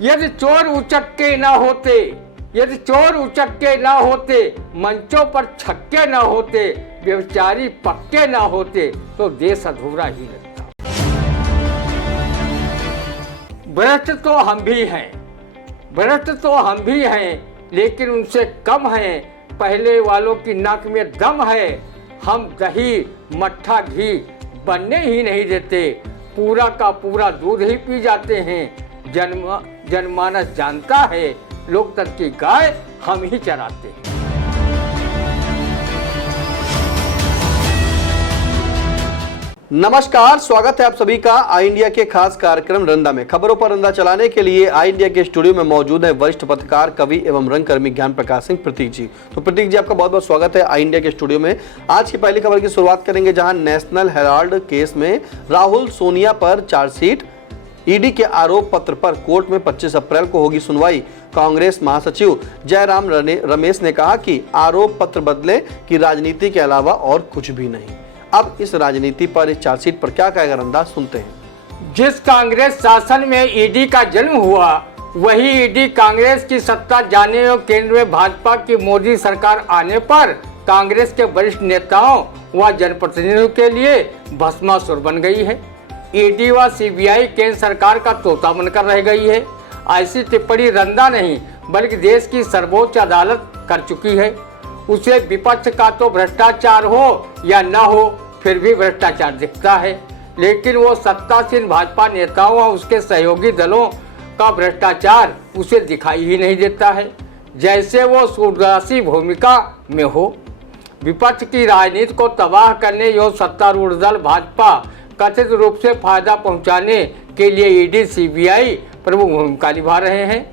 यदि चोर उचक्के न होते, यदि चोर उचक्के न होते, मंचों पर छक्के न होते, व्यभिचारी पक्के न होते, तो देश अधूरा ही लगता। भ्रष्ट तो हम भी हैं, भ्रष्ट तो हम भी हैं, लेकिन उनसे कम हैं। पहले वालों की नाक में दम है। हम दही मट्ठा घी बनने ही नहीं देते, पूरा का पूरा दूध ही पी जाते हैं। जनमानस जानता है, लोकतंत्र की गाय हम ही चराते हैं। नमस्कार, स्वागत है आप सभी का आई इंडिया के खास कार्यक्रम रंदा में। खबरों पर रंदा चलाने के लिए आई इंडिया के स्टूडियो में मौजूद है वरिष्ठ पत्रकार, कवि एवं रंगकर्मी ज्ञान प्रकाश सिंह प्रतीक जी। तो प्रतीक जी, आपका बहुत बहुत स्वागत है आई इंडिया के स्टूडियो में। आज की पहली खबर की शुरुआत करेंगे, जहां नेशनल हेराल्ड केस में राहुल सोनिया पर चार्जशीट, ईडी के आरोप पत्र पर कोर्ट में 25 अप्रैल को होगी सुनवाई। कांग्रेस महासचिव जयराम रमेश ने कहा कि आरोप पत्र बदले की राजनीति के अलावा और कुछ भी नहीं। अब इस राजनीति पर, इस चार्जशीट पर क्या कहेगा रंदा, सुनते हैं। जिस कांग्रेस शासन में ईडी का जन्म हुआ, वही ईडी कांग्रेस की सत्ता जाने और केंद्र में भाजपा की मोदी सरकार आने पर कांग्रेस के वरिष्ठ नेताओं व जनप्रतिनिधियों के लिए भस्मासुर बन गई है। ईडी व सीबीआई केंद्र सरकार का तोता बनकर रह गई है। ऐसी टिप्पणी रंदा नहीं बल्कि देश की सर्वोच्च अदालत कर चुकी है। उसे विपक्ष का तो भ्रष्टाचार हो या न हो, फिर भी भ्रष्टाचार दिखता है, लेकिन वो सत्तासीन भाजपा नेताओं और उसके सहयोगी दलों का भ्रष्टाचार उसे दिखाई ही नहीं देता है, जैसे वो सूरदासी भूमिका में हो। विपक्ष की राजनीति को तबाह करने योग्य सत्तारूढ़ दल भाजपा कथित रूप से फायदा पहुंचाने के लिए ईडी सीबीआई प्रमुख भूमिका निभा रहे हैं।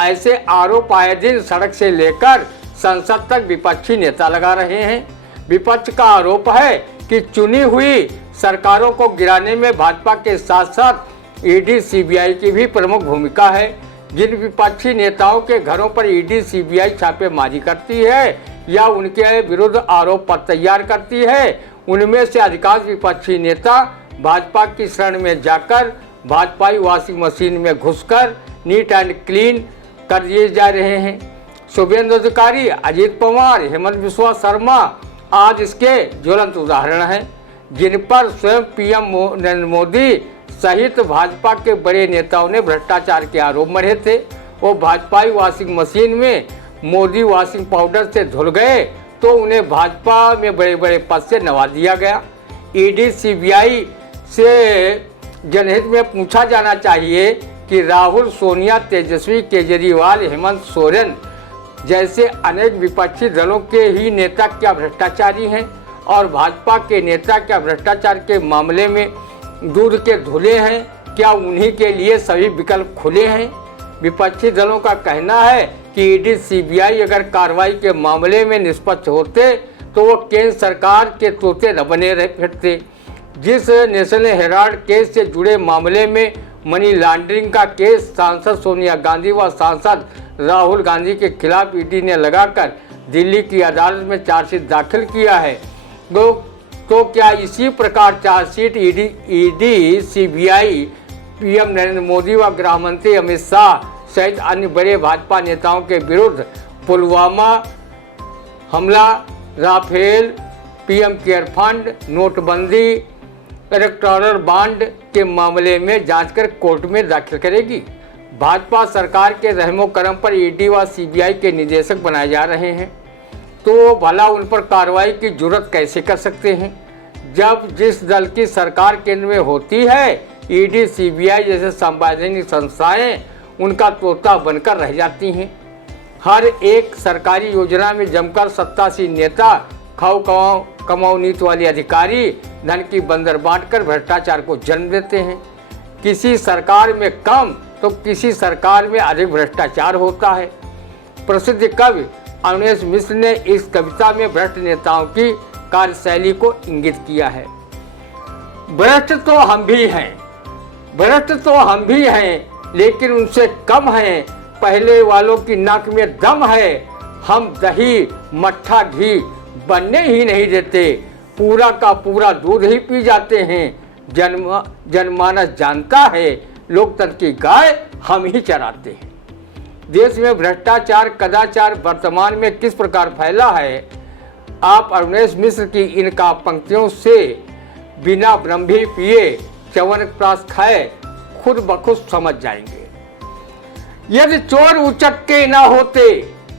ऐसे आरोप आए दिन सड़क से लेकर संसद तक विपक्षी नेता लगा रहे हैं। विपक्ष का आरोप है कि चुनी हुई सरकारों को गिराने में भाजपा के साथ साथ ईडी सीबीआई की भी प्रमुख भूमिका है। जिन विपक्षी नेताओं के घरों पर ईडी सीबीआई छापेमारी करती है या उनके विरुद्ध आरोप पत्र तैयार करती है, उनमें से अधिकांश विपक्षी नेता भाजपा की शरण में जाकर भाजपाई वॉशिंग मशीन में घुसकर नीट एंड क्लीन कर दिए जा रहे हैं। शुभेंदु अधिकारी, अजीत पवार, हेमंत बिस्वा शर्मा आज इसके ज्वलंत उदाहरण हैं, जिन पर स्वयं पीएम नरेंद्र मोदी सहित भाजपा के बड़े नेताओं ने भ्रष्टाचार के आरोप मढ़े थे। वो भाजपाई वॉशिंग मशीन में मोदी वॉशिंग पाउडर से धुल गए तो उन्हें भाजपा में बड़े बड़े पद से नवाज दिया गया। ईडी सीबीआई से जनहित में पूछा जाना चाहिए कि राहुल, सोनिया, तेजस्वी, केजरीवाल, हेमंत सोरेन जैसे अनेक विपक्षी दलों के ही नेता क्या भ्रष्टाचारी हैं और भाजपा के नेता क्या भ्रष्टाचार के मामले में दूध के धुले हैं? क्या उन्हीं के लिए सभी विकल्प खुले हैं? विपक्षी दलों का कहना है कि ईडी सीबीआई अगर कार्रवाई के मामले में निष्पक्ष होते तो वो केंद्र सरकार के तोते न बने रह फिरते। जिस नेशनल हेराल्ड केस से जुड़े मामले में मनी लॉन्ड्रिंग का केस सांसद सोनिया गांधी व सांसद राहुल गांधी के खिलाफ ईडी ने लगाकर दिल्ली की अदालत में चार्जशीट दाखिल किया है, तो क्या इसी प्रकार chargesheet ED CBI PM Narendra Modi व गृह मंत्री अमित शाह सहित अन्य बड़े भाजपा नेताओं के विरुद्ध पुलवामा हमला, राफेल, पीएम केयर फंड, नोटबंदी, इलेक्टोरल बॉन्ड के मामले में जांच कर कोर्ट में दाखिल करेगी? भाजपा सरकार के रहमो करम पर ईडी व सीबीआई के निदेशक बनाए जा रहे हैं, तो भला उन पर कार्रवाई की जुर्रत कैसे कर सकते हैं, जब जिस दल की सरकार केंद्र में होती है ईडी सीबीआई जैसे संवैधानिक संस्थाएं उनका तोता बनकर रह जाती हैं। हर एक सरकारी योजना में जमकर सत्तासीन नेता, खाओ कमाओ नीति वाले अधिकारी धन की बंदर बांटकर भ्रष्टाचार को जन्म देते हैं। किसी सरकार में कम तो किसी सरकार में अधिक भ्रष्टाचार होता है। प्रसिद्ध कवि अवनीश मिश्र ने इस कविता में भ्रष्ट नेताओं की कार्यशैली को इंगित किया है। भ्रष्ट तो हम भी हैं, भ्रष्ट तो हम भी हैं, लेकिन उनसे कम हैं। पहले वालों की नाक में दम है। हम दही मट्ठा घी बनने ही नहीं देते, पूरा का पूरा दूध ही पी जाते हैं। जनमानस जानता है, लोकतंत्र की गाय हम ही चराते हैं। देश में भ्रष्टाचार कदाचार वर्तमान में किस प्रकार फैला है, आप अरुणेश मिश्र की इन पंक्तियों से बिना ब्रह्मी पिए च्यवनप्राश खाए खुद बखुद समझ जाएंगे। यदि चोर उचक्के ना होते,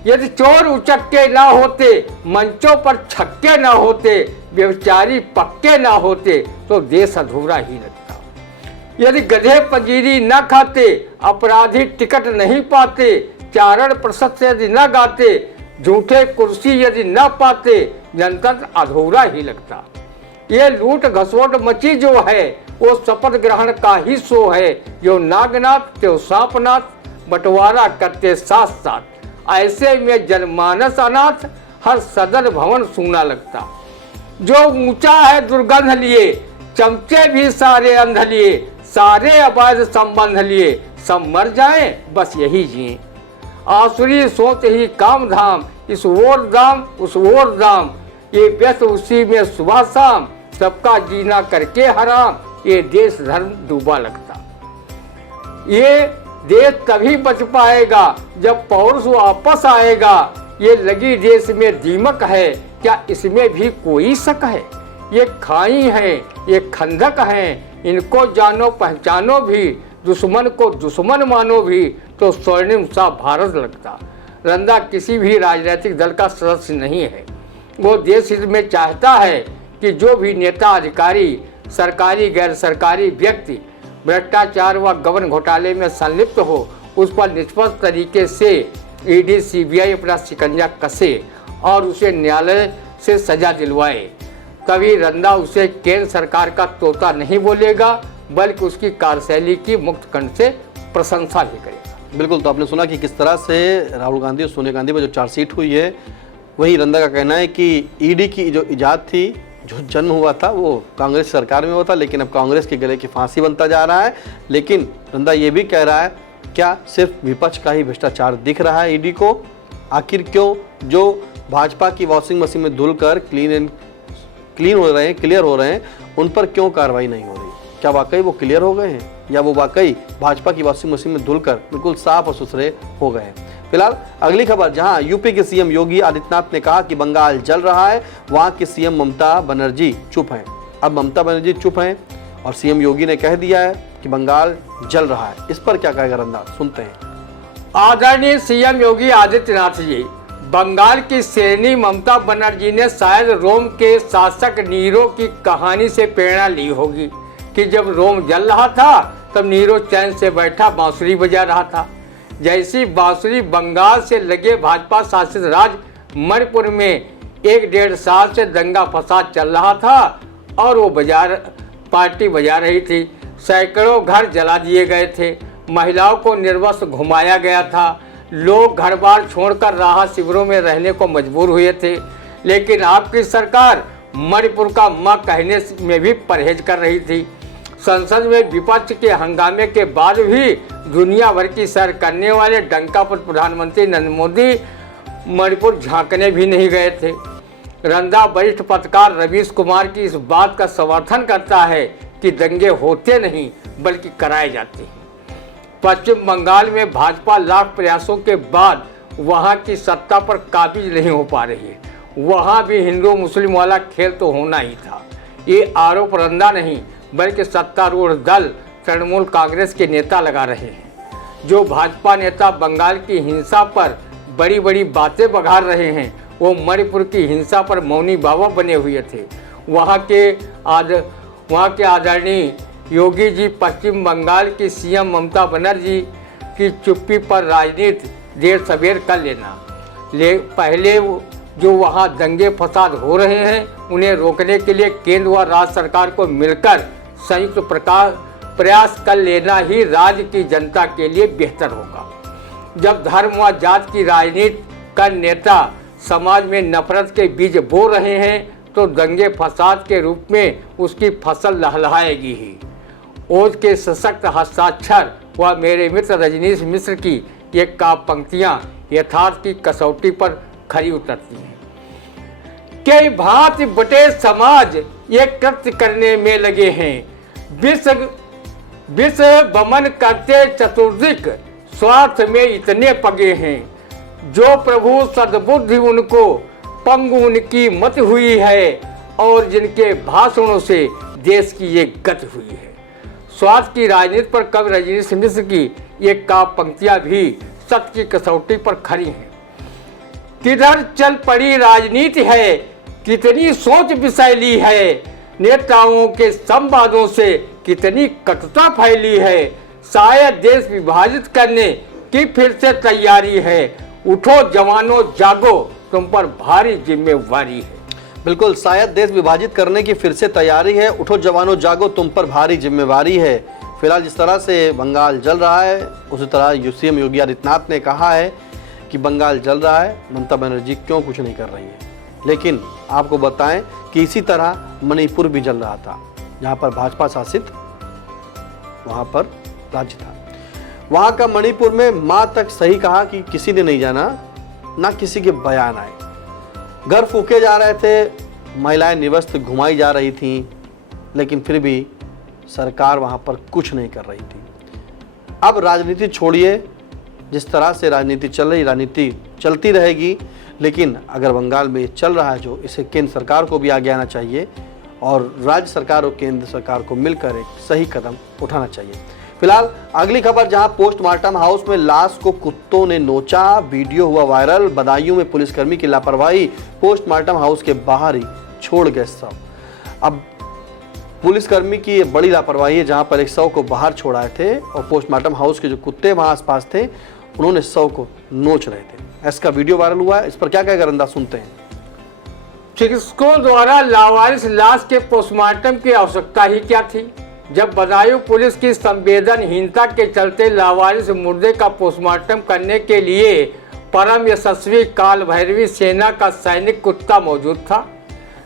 यदि चोर उचक्के ना होते, मंचों पर छक्के ना होते, व्यभिचारी पक्के ना होते, तो देश अधूरा ही लगता। यदि गधे पंजीरी न खाते, अपराधी टिकट नहीं पाते, चारण प्रशस्त यदि न गाते, झूठे कुर्सी यदि न पाते, जनतंत्र अधूरा ही लगता। ये लूट घसोट मची जो है, वो शपथ ग्रहण का ही सो है, जो नागनाथ त्यो सांपनाथ बंटवारा करते साथ साथ। ऐसे में जनमानस अनाथ, हर सदन भवन सूना लगता। जो ऊंचा है दुर्गंध लिए, चमचे भी सारे अंध लिए, सारे अवैध संबंध लिए, सब मर जाएं बस यही जिए। आसुरी सोच ही काम धाम, इस ओर दाम उस ओर दाम, ये व्यस्त उसी में सुबह शाम, सबका जीना करके हराम, ये देश धर्म डूबा लगता। ये देश तभी बच पाएगा जब पौरुष वापस आएगा। ये लगी देश में दीमक है, क्या इसमें भी कोई शक है। ये खाई हैं, ये खंदक हैं, इनको जानो पहचानो भी, दुश्मन को दुश्मन मानो भी, तो स्वर्णिम सा भारत लगता। रंदा किसी भी राजनीतिक दल का सदस्य नहीं है। वो देश हित में चाहता है कि जो भी नेता अधिकारी, सरकारी गैर सरकारी व्यक्ति भ्रष्टाचार व गबन घोटाले में संलिप्त हो, उस पर निष्पक्ष तरीके से ईडी सीबीआई अपना शिकंजा कसे और उसे न्यायालय से सजा दिलवाए। तभी रंदा उसे केंद्र सरकार का तोता नहीं बोलेगा, बल्कि उसकी कार्यशैली की मुक्त कंठ से प्रशंसा भी करेगा। बिल्कुल, तो आपने सुना कि किस तरह से राहुल गांधी और सोनिया गांधी पर जो चार्जशीट हुई है, वही रंदा का कहना है कि ईडी की जो इजाद थी, जो जन्म हुआ था, वो कांग्रेस सरकार में हुआ था, लेकिन अब कांग्रेस के गले की फांसी बनता जा रहा है। लेकिन रंदा ये भी कह रहा है, क्या सिर्फ विपक्ष का ही भ्रष्टाचार दिख रहा है ईडी को? आखिर क्यों जो भाजपा की वॉशिंग मशीन में धुलकर क्लियर हो रहे हैं, उन पर क्यों कार्रवाई नहीं हो रही? क्या वाकई वो क्लियर हो गए हैं, या वो वाकई भाजपा की वॉशिंग मशीन में धुलकर बिल्कुल साफ और सुथरे हो गए हैं? फिलहाल अगली खबर, जहां यूपी के सीएम योगी आदित्यनाथ ने कहा कि बंगाल जल रहा है, वहां की सीएम ममता बनर्जी चुप हैं। अब ममता बनर्जी चुप हैं और सीएम योगी ने कह दिया है कि बंगाल जल रहा है। इस पर क्या कहेगा रंदा, सुनते हैं। आदरणीय सीएम योगी आदित्यनाथ जी, बंगाल की शेरनी ममता बनर्जी ने शायद रोम के शासक नीरो की कहानी से प्रेरणा ली होगी कि जब रोम जल रहा था तब नीरो चैन से बैठा बांसुरी बजा रहा था। जैसी बांसुरी बंगाल से लगे भाजपा शासित राज्य मणिपुर में 1-1.5 साल से दंगा फसाद चल रहा था और वो पार्टी बजा रही थी। सैकड़ों घर जला दिए गए थे, महिलाओं को निर्वस्त्र घुमाया गया था, लोग घर बार छोड़कर राहत शिविरों में रहने को मजबूर हुए थे। लेकिन आपकी सरकार मणिपुर का मां कहने में भी परहेज कर रही थी। संसद में विपक्ष के हंगामे के बाद भी दुनिया भर की सैर करने वाले डंकापुर प्रधानमंत्री नरेंद्र मोदी मणिपुर झांकने भी नहीं गए थे। रंदा वरिष्ठ पत्रकार रवीश कुमार की इस बात का समर्थन करता है कि दंगे होते नहीं बल्कि कराए जाते हैं। पश्चिम बंगाल में भाजपा लाख प्रयासों के बाद वहां की सत्ता पर काबिज नहीं हो पा रही है। वहां भी हिंदू मुस्लिम वाला खेल तो होना ही था। ये आरोप रंदा नहीं बल्कि सत्तारूढ़ दल तृणमूल कांग्रेस के नेता लगा रहे हैं। जो भाजपा नेता बंगाल की हिंसा पर बड़ी बड़ी बातें बघार रहे हैं, वो मणिपुर की हिंसा पर मौनी बाबा बने हुए थे। वहाँ के आदरणीय योगी जी पश्चिम बंगाल की सीएम ममता बनर्जी की चुप्पी पर राजनीति देर सवेर कर लेना। पहले जो वहाँ दंगे फसाद हो रहे हैं, उन्हें रोकने के लिए केंद्र व राज्य सरकार को मिलकर संयुक्त प्रयास कर लेना ही राज्य की जनता के लिए बेहतर होगा। जब धर्म व जात की राजनीति कर नेता समाज में नफरत के बीज बो रहे हैं, तो दंगे फसाद के रूप में उसकी फसल लहलहाएगी ही। ओज के सशक्त हस्ताक्षर व मेरे मित्र रजनीश मिश्र की ये काव्य पंक्तियाँ यथार्थ की कसौटी पर खरी उतरती हैं। कई भांति बटे समाज ये कृत्य करने में लगे हैं। विश्व भ्रमण करते चतुर्दिक स्वार्थ में इतने पगे हैं, जो प्रभु सद्बुद्धि उनको पंगु उनकी मत हुई है, और जिनके भाषणों से देश की ये गति हुई है। स्वार्थ की राजनीति पर कवि रजनीश मिश्र की ये काव्य पंक्तियां भी सत्य की कसौटी पर खड़ी हैं। किधर चल पड़ी राजनीति है, कितनी सोच विषैली है, नेताओं के संवादों से कितनी कटुता फैली है, शायद देश विभाजित करने की फिर से तैयारी है, उठो जवानों जागो, तुम पर भारी जिम्मेवारी है। बिल्कुल, शायद देश विभाजित करने की फिर से तैयारी है, उठो जवानों जागो, तुम पर भारी जिम्मेवारी है। फिलहाल जिस तरह से बंगाल जल रहा है, उसी तरह सीएम योगी आदित्यनाथ ने कहा है कि बंगाल जल रहा है, ममता बनर्जी क्यों कुछ नहीं कर रही है। लेकिन आपको बताएं कि इसी तरह मणिपुर भी जल रहा था, जहां पर भाजपा शासित वहां पर राज्य था। वहां का मणिपुर में मां तक सही कहा कि किसी ने नहीं जाना, ना किसी के बयान आए। घर फूके जा रहे थे, महिलाएं निवस्त्र घुमाई जा रही थीं, लेकिन फिर भी सरकार वहां पर कुछ नहीं कर रही थी। अब राजनीति छोड़िए, जिस तरह से राजनीति चल रही, राजनीति चलती रहेगी, लेकिन अगर बंगाल में चल रहा है जो, इसे केंद्र सरकार को भी आगे आना चाहिए और राज्य सरकार और केंद्र सरकार को मिलकर एक सही कदम उठाना चाहिए। फिलहाल अगली खबर, जहां पोस्टमार्टम हाउस में लाश को कुत्तों ने नोचा, वीडियो हुआ वायरल। बदायूं में पुलिसकर्मी की लापरवाही, पोस्टमार्टम हाउस के बाहर ही छोड़ गए शव। अब पुलिसकर्मी की ये बड़ी लापरवाही है, जहां पर एक शव को बाहर छोड़ाए थे और पोस्टमार्टम हाउस के जो कुत्ते वहां आसपास थे, उन्होंने शव को नोच रहे थे। इसका वीडियो वायरल हुआ है, इस पर क्या कहेगा रंदा, सुनते हैं। चिकित्सकों द्वारा लावारिस लाश के पोस्टमार्टम की आवश्यकता ही क्या थी, जब बदायूं पुलिस की संवेदनहीनता के चलते लावारिस मुर्दे का पोस्टमार्टम करने के लिए परम यशस्वी काल भैरवी सेना का सैनिक कुत्ता मौजूद था।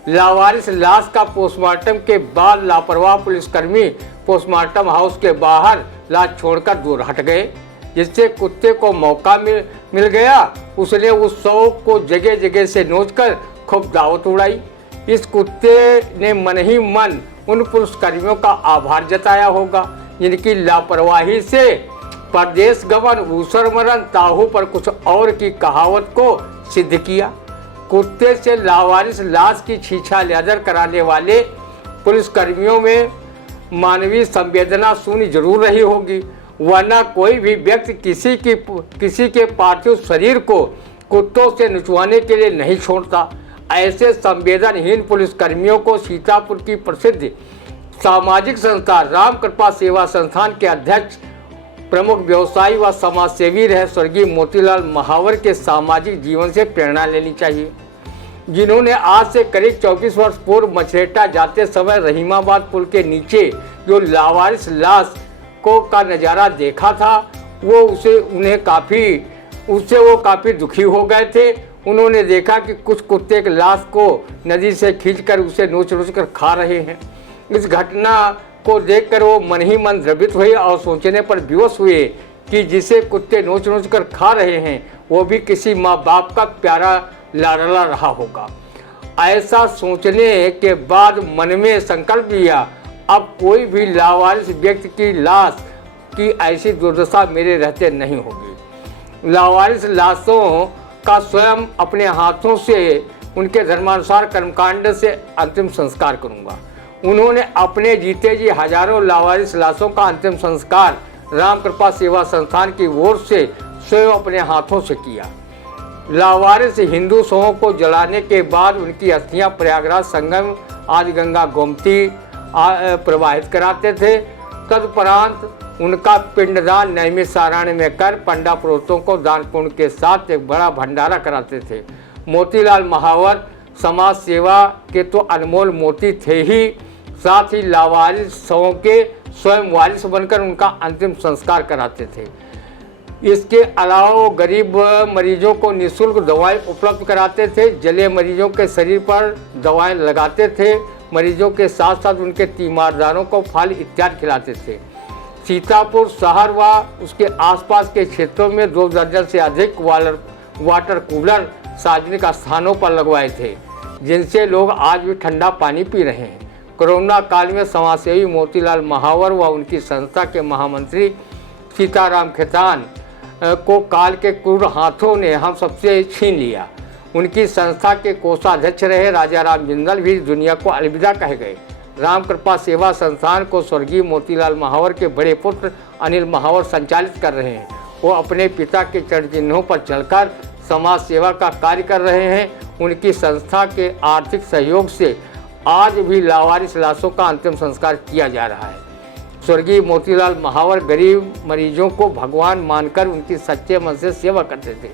लावारिस लाश का पोस्टमार्टम के बाद लापरवाह पुलिसकर्मी पोस्टमार्टम हाउस के बाहर लाश छोड़कर दूर हट गए, जिससे कुत्ते को मौका मिल गया। उसने उस शव को जगह जगह से नोचकर खूब दावत उड़ाई। इस कुत्ते ने मन ही मन उन पुलिसकर्मियों का आभार जताया होगा, जिनकी लापरवाही से प्रदेश गमन ऊसर मरण ताहू पर कुछ और की कहावत को सिद्ध किया। कुत्ते से लावारिस लाश की छीछा लेदर कराने वाले पुलिसकर्मियों में मानवीय संवेदना शून्य जरूर रही होगी, वरना कोई भी व्यक्ति किसी के पार्थिव शरीर को कुत्तों से नुचवाने के लिए नहीं छोड़ता। ऐसे संवेदनहीन पुलिसकर्मियों को सीतापुर की प्रसिद्ध सामाजिक संस्था राम कृपा सेवा संस्थान के अध्यक्ष, प्रमुख व्यवसायी व समाजसेवी रहे स्वर्गीय मोतीलाल महावर के सामाजिक जीवन से प्रेरणा लेनी चाहिए, जिन्होंने आज से करीब 24 वर्ष पूर्व मछरेटा जाते समय रहीमाबाद पुल के नीचे जो लावारिस लाश को का नज़ारा देखा था, उससे वो काफ़ी दुखी हो गए थे। उन्होंने देखा कि कुछ कुत्ते एक लाश को नदी से खींचकर उसे नोच कर खा रहे हैं। इस घटना को देखकर वो मन ही मन द्रवित हुए और सोचने पर विवश हुए कि जिसे कुत्ते नोच कर खा रहे हैं, वो भी किसी माँ बाप का प्यारा लाडला रहा होगा। ऐसा सोचने के बाद मन में संकल्प लिया, अब कोई भी लावारिस व्यक्ति की लाश की ऐसी दुर्दशा मेरे रहते नहीं होगी। लावारिस लाशों का स्वयं अपने हाथों से उनके धर्मानुसार कर्मकांड से अंतिम संस्कार करूंगा। उन्होंने अपने जीते जी हजारों लावारिस लाशों का अंतिम संस्कार राम कृपा सेवा संस्थान की ओर से स्वयं अपने हाथों से किया। लावारिस हिंदू शवों को जलाने के बाद उनकी अस्थियां प्रयागराज संगम आदि गंगा गोमती प्रवाहित कराते थे। तदुपरांत उनका पिंडदान नैमिषारण्य में कर पंडा पुरोहितों को दान पुण्य के साथ एक बड़ा भंडारा कराते थे। मोतीलाल महावर समाज सेवा के तो अनमोल मोती थे ही, साथ ही लावारिस शवों के स्वयं वारिस बनकर उनका अंतिम संस्कार कराते थे। इसके अलावा वो गरीब मरीजों को निःशुल्क दवाएं उपलब्ध कराते थे, जले मरीजों के शरीर पर दवाएं लगाते थे, मरीजों के साथ साथ उनके तीमारदारों को फल इत्यादि खिलाते थे। सीतापुर शहर व उसके आसपास के क्षेत्रों में 2 दर्जन से अधिक वाटर कूलर सार्वजनिक स्थानों पर लगवाए थे, जिनसे लोग आज भी ठंडा पानी पी रहे हैं। कोरोना काल में समाजसेवी मोतीलाल महावर व उनकी संस्था के महामंत्री सीताराम खेतान को काल के क्रूर हाथों ने हम सबसे छीन लिया। उनकी संस्था के कोषाध्यक्ष रहे राजा राम जिंदल भी दुनिया को अलविदा कह गए। राम कृपा सेवा संस्थान को स्वर्गीय मोतीलाल महावर के बड़े पुत्र अनिल महावर संचालित कर रहे हैं। वो अपने पिता के चरण चिन्हों पर चलकर समाज सेवा का कार्य कर रहे हैं। उनकी संस्था के आर्थिक सहयोग से आज भी लावारिस लाशों का अंतिम संस्कार किया जा रहा है। स्वर्गीय मोतीलाल महावर गरीब मरीजों को भगवान मानकर उनकी सच्चे मन से सेवा करते थे।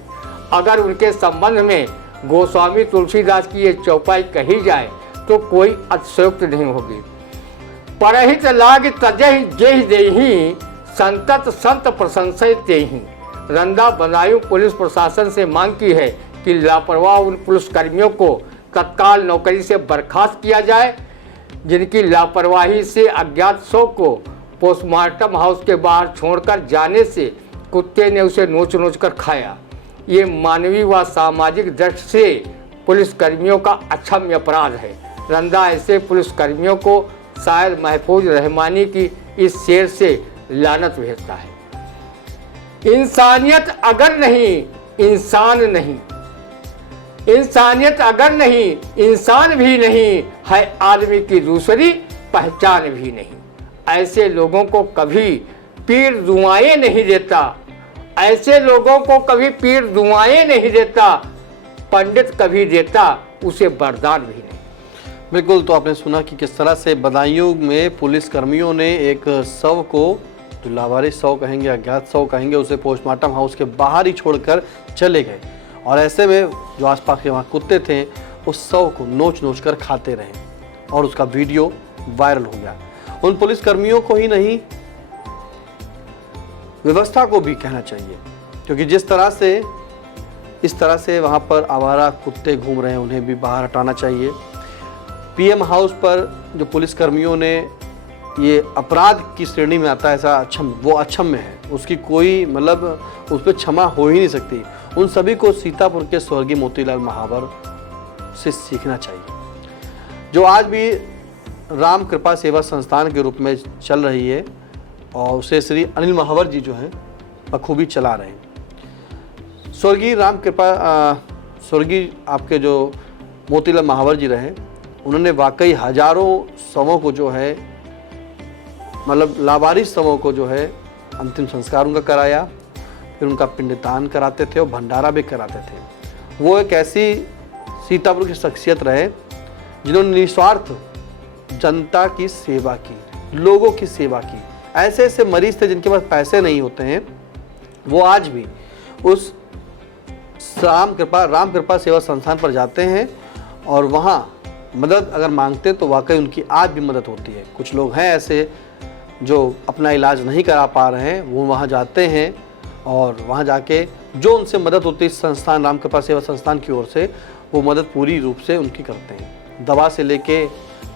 अगर उनके संबंध में गोस्वामी तुलसीदास की ये चौपाई कही जाए तो कोई अतिशयोक्त नहीं होगी। परहित लाग तजहि जेहि देहि, संतत संत प्रशंसय तेहि। रंदा बदायूं पुलिस प्रशासन से मांग की है कि लापरवाह उन पुलिसकर्मियों को तत्काल नौकरी से बर्खास्त किया जाए जिनकी लापरवाही से अज्ञात शव को पोस्टमार्टम हाउस के बाहर छोड़कर जाने से कुत्ते ने उसे नोच नोच कर खाया। ये मानवीय व सामाजिक दृष्टि से पुलिसकर्मियों का अक्षम्य अपराध है। रंदा ऐसे पुलिसकर्मियों को शायद महफूज रहमानी की इस शेर से लानत भेजता है। इंसानियत अगर नहीं इंसान नहीं, इंसानियत अगर नहीं इंसान भी नहीं है, आदमी की दूसरी पहचान भी नहीं। ऐसे लोगों को कभी पीर दुआएं नहीं देता, ऐसे लोगों को कभी पीर दुआएं नहीं देता, पंडित कभी देता उसे वरदान भी नहीं। बिल्कुल, तो आपने सुना कि किस तरह से बदायूं में पुलिस कर्मियों ने एक शव को, जो लावारिस शव कहेंगे, अज्ञात शव कहेंगे, उसे पोस्टमार्टम हाउस के बाहर ही छोड़कर चले गए। और ऐसे में जो आसपास के वहाँ कुत्ते थे उस शव को नोच नोच कर खाते रहे और उसका वीडियो वायरल हो गया। उन पुलिस कर्मियों को ही नहीं, व्यवस्था को भी कहना चाहिए, क्योंकि इस तरह से वहाँ पर आवारा कुत्ते घूम रहे हैं, उन्हें भी बाहर हटाना चाहिए। पीएम हाउस पर जो पुलिस कर्मियों ने, ये अपराध की श्रेणी में आता है, ऐसा अक्षम्य है, उसकी कोई मतलब उस पर क्षमा हो ही नहीं सकती। उन सभी को सीतापुर के स्वर्गीय मोतीलाल महावर से सीखना चाहिए, जो आज भी राम कृपा सेवा संस्थान के रूप में चल रही है और उसे श्री अनिल महावर जी जो हैं बखूबी चला रहे हैं। स्वर्गीय आपके जो मोतीलाल महावर जी रहे, उन्होंने वाकई हजारों शवों को जो है, मतलब लावारिस शवों को जो है अंतिम संस्कार उनका कराया, फिर उनका पिंडदान कराते थे और भंडारा भी कराते थे। वो एक ऐसी सीतापुर की शख्सियत रहे जिन्होंने निस्वार्थ जनता की सेवा की, लोगों की सेवा की। ऐसे ऐसे मरीज थे जिनके पास पैसे नहीं होते हैं, वो आज भी उस राम कृपा सेवा संस्थान पर जाते हैं और वहाँ मदद अगर मांगते तो वाकई उनकी आज भी मदद होती है। कुछ लोग हैं ऐसे जो अपना इलाज नहीं करा पा रहे हैं, वो वहाँ जाते हैं और वहाँ जाके जो उनसे मदद होती है संस्थान, राम कृपा सेवा संस्थान की ओर से, वो मदद पूरी रूप से उनकी करते हैं। दवा से लेके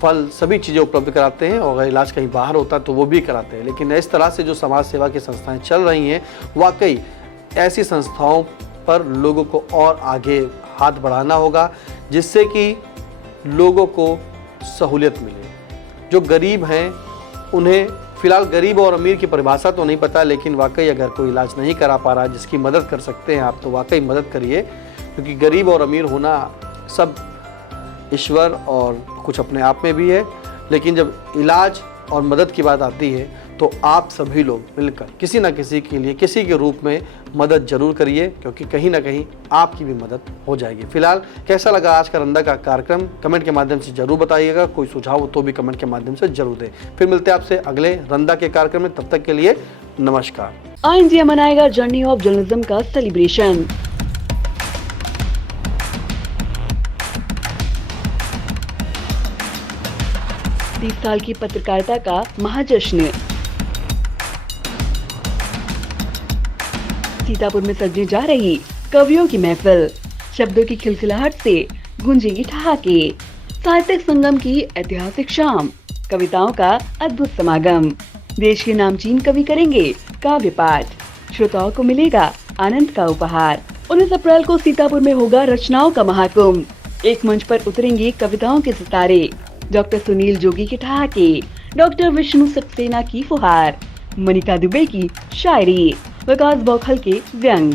फल सभी चीज़ें उपलब्ध कराते हैं और अगर इलाज कहीं बाहर होता है तो वो भी कराते हैं। लेकिन इस तरह से जो समाज सेवा की संस्थाएं चल रही हैं, वाकई ऐसी संस्थाओं पर लोगों को और आगे हाथ बढ़ाना होगा, जिससे कि लोगों को सहूलियत मिले। जो गरीब हैं उन्हें, फिलहाल गरीब और अमीर की परिभाषा तो नहीं पता, लेकिन वाकई अगर कोई इलाज नहीं करा पा रहा, जिसकी मदद कर सकते हैं आप, तो वाकई मदद करिए, क्योंकि गरीब और अमीर होना सब ईश्वर और कुछ अपने आप में भी है। लेकिन जब इलाज और मदद की बात आती है तो आप सभी लोग मिलकर किसी न किसी के लिए, किसी के रूप में मदद जरूर करिए, क्योंकि कहीं ना कहीं आपकी भी मदद हो जाएगी। फिलहाल कैसा लगा आज का रंदा का कार्यक्रम, कमेंट के माध्यम से जरूर बताइएगा। कोई सुझाव हो तो भी कमेंट के माध्यम से जरूर दें। फिर मिलते हैं आपसे अगले रंदा के कार्यक्रम में, तब तक के लिए नमस्कार। आई इंडिया मनाएगा जर्नी ऑफ जर्नलिज्म का सेलिब्रेशन। 30 साल की पत्रकारिता का महाजश्न। सीतापुर में सजने जा रही कवियों की महफिल, शब्दों की खिलखिलाहट से गूंजेगी ठहाके। साहित्यिक संगम की ऐतिहासिक शाम, कविताओं का अद्भुत समागम। देश के नामचीन कवि करेंगे काव्य पाठ, श्रोताओं को मिलेगा आनंद का उपहार। 19 अप्रैल को सीतापुर में होगा रचनाओं का महाकुंभ। एक मंच पर उतरेंगे कविताओं के सितारे। डॉक्टर सुनील जोगी के ठहाके, डॉक्टर विष्णु सक्सेना की फुहार, मनिका दुबे की शायरी, विकास बौखल के व्यंग,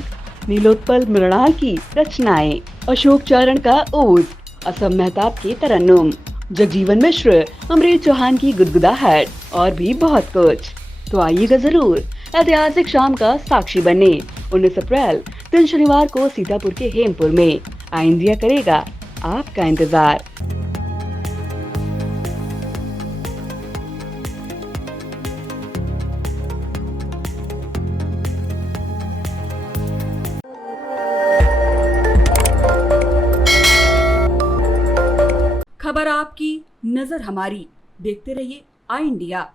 नीलोत्पल मृणाल की रचनाएं, अशोक चारण का ओज, असम मेहताब के तरन्नुम, जगजीवन मिश्र, अमरीत चौहान की गुदगुदाहट और भी बहुत कुछ। तो आइएगा जरूर ऐतिहासिक शाम का साक्षी बनने। 19 अप्रैल दिन शनिवार को सीतापुर के हेमपुर में आई इंडिया करेगा आपका इंतजार। खबर आपकी, नजर हमारी। देखते रहिए आई इंडिया।